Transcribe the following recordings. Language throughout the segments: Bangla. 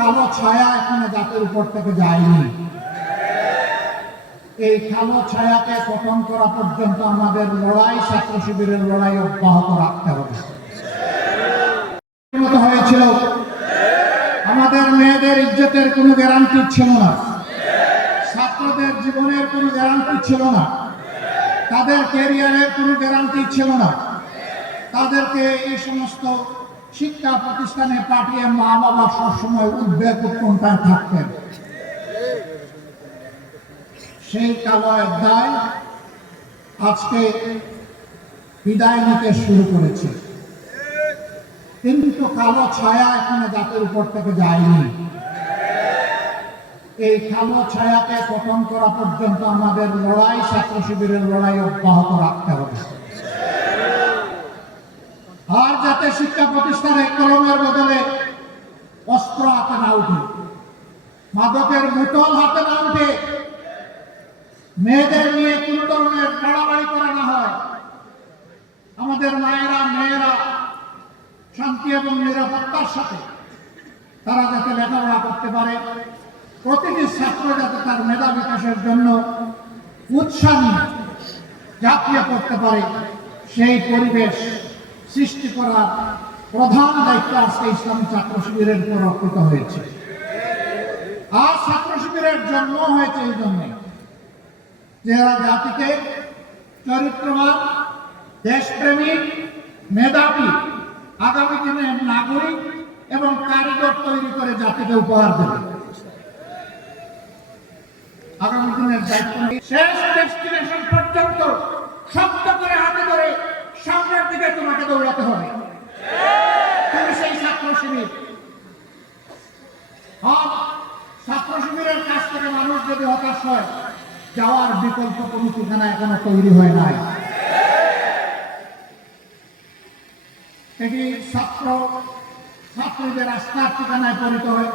কালো ছায়া এখানে জাতির উপর থেকে যায়নি। এই কালো ছায়াকে পতন করা পর্যন্ত আমাদের লড়াই, ছাত্র শিবিরের লড়াই অব্যাহত রাখতে হবে। হয়েছিল আমাদের মেয়েদের ইজ্জতের কোনো গ্যারান্টি ছিল না, ছাত্রদের জীবনের কোনো গ্যারান্টি ছিল না, তাদের ক্যারিয়ারের কোনো গ্যারান্টি ছিল না। তাদেরকে এই সমস্ত শিক্ষা প্রতিষ্ঠানে পাঠিয়ে মা বাবা সবসময় উদ্বেগ উৎকণ্ঠায় থাকতেন। সেই কালো অধ্যায় আজকে বিদায় নিতে শুরু করেছে, কিন্তু কালো ছায়া এখানে জাতির উপর থেকে যায়নি। এই কালো ছায়াকে পতন করা পর্যন্ত আমাদের লড়াই, ছাত্র শিবিরের লড়াই অব্যাহত রাখতে হবে। আর যাতে শিক্ষা প্রতিষ্ঠানে কলমের বদলে অস্ত্র হাতে না উঠে, মাদকের বোতল হাতে না উঠে, মেয়েদের নিয়ে কোন ধরনের বাড়াবাড়ি করা না হয়, আমাদের মায়েরা মেয়েরা শান্তি এবং নিরাপত্তার সাথে তারা যাতে লেখাপড়া করতে পারে, প্রতিটি ছাত্র যাতে তার মেধা বিকাশের জন্য উৎসাহ নিয়ে ঝাঁপিয়ে পড়তে পারে, সেই পরিবেশ সৃষ্টি করার প্রধান দায়িত্ব আজকে ইসলামী ছাত্র শিবিরের উপর অর্পিত হয়েছে। আর ছাত্র শিবিরের জন্ম হয়েছে এই জন্যে যারা জাতিকে চরিত্রবান, দেশপ্রেমিক, মেধাবী, আগামী দিনের নাগরিক এবং কারিগর তৈরি করে জাতিকে উপহার দেবে। আগামী দিনের দায়িত্ব শেষ ডেস্টিনেশন পর্যন্ত শক্ত করে হাতে ধরে সামনের দিকে তোমাকে দৌড়াতে হবে। তুমি সেই ছাত্র শিবির। ছাত্র শিবিরের কাছ থেকে মানুষ যদি হতাশ হয়, যাওয়ার বিকল্প কোনো ঠিকানা এখনো তৈরি হয় নাই। এটি ছাত্রীদের আস্থার ঠিকানায়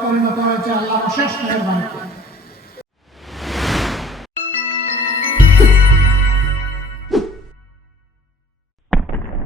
পরিণত হয়েছে আল্লাহর অশেষ মেহেরবানিতে।